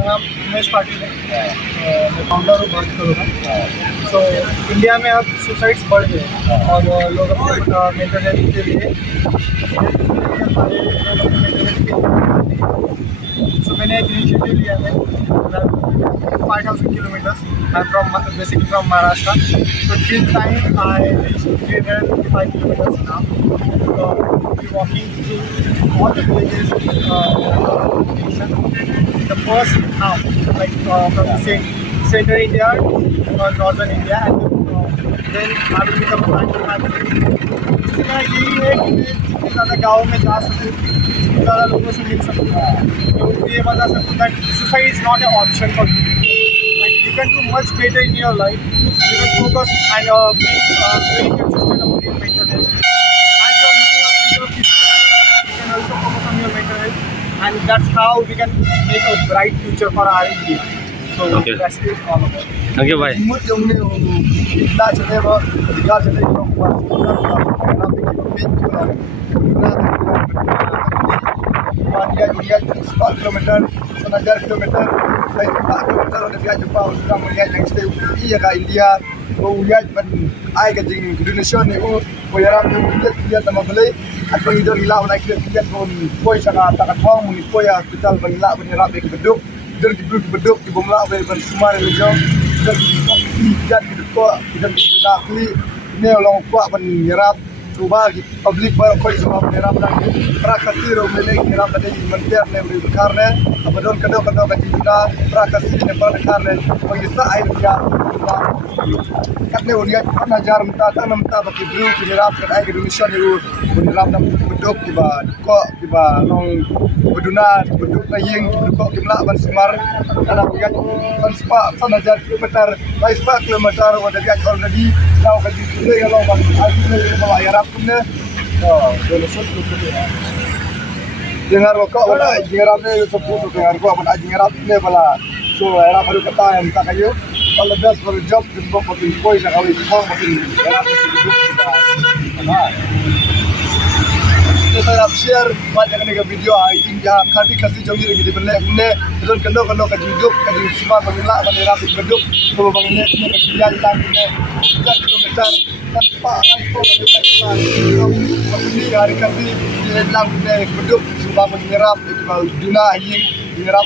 नाम खुमेश पाटिल है, मैं फाउंडर हूँ बात करूँगा। सो इंडिया में अब सुसाइड्स बढ़ गए और लोग अपने मेंटल हेल्थ के लिए सो मैंने एक इनिशिएटिव लिया है 5,000 kilometers. I'm basically from Maharashtra. So till time I reached 355 kilometers now. We're walking through all the villages the first half, like from the center India to northern India, and then I will become a factory manager. इसका यही है कि मैं जितने ज़्यादा गाँव में जा सकूँ, जितने ज़्यादा लोगों से मिल सकूँ, मैं उनको ये बता सकूँ that suicide is not an option for you. Like you can do much better in your life. You can focus and be very consistent about your mental health. As you are looking after your physical health, you can also focus on your mental health, and that's how we can make a bright future for our India. So okay. That's it all about it. Okay, bye. Kilometer, 1,000 kilometer, saya tak kilometer ada biar jumpa orang melihat yang stay iya kat India, lihat ban ai kat Indonesia ni, yaram dia tambah beli, atau hidup hilang naik dia pun koi sangat tak thong ni koi hospital banila banira be beduk, dan beduk di bomla be ban sumar ni jom, dan di ko dan di nakli ni long kuat ban yarap coba public koi semua banira ban prakasi ro mele yarap tadi mentir ne karne abadon kado kaji juna prakasi ne par karne bagi sa ai dia katne uliat 1,000 mta baki bru yarap kat ai Indonesia ni yarap nam beduk tiba ko tiba long beduna beduk naying ko kimla ban semar ada uliat ban spa 1,000 kilometer by spa kilometer wada dia already lau kaji ni kalau ban ai bawa yarap ne dole sot ko dengar kok wala dengar ne support dengar ko apa dengar ne bala so era baru kata yang tak kayu all the best for the job dan kok pakai koi sakali kok pakai saya share banyak nih video ini ya kali kasih jauh lagi di belakang ne don kendo ke hidup ke semua bangla bandera hidup kalau bangnya ini kesian tangnya 3 kilometer tanpa itu ini hari kasih di dalam hidup semua menyerap itu dunia ini menyerap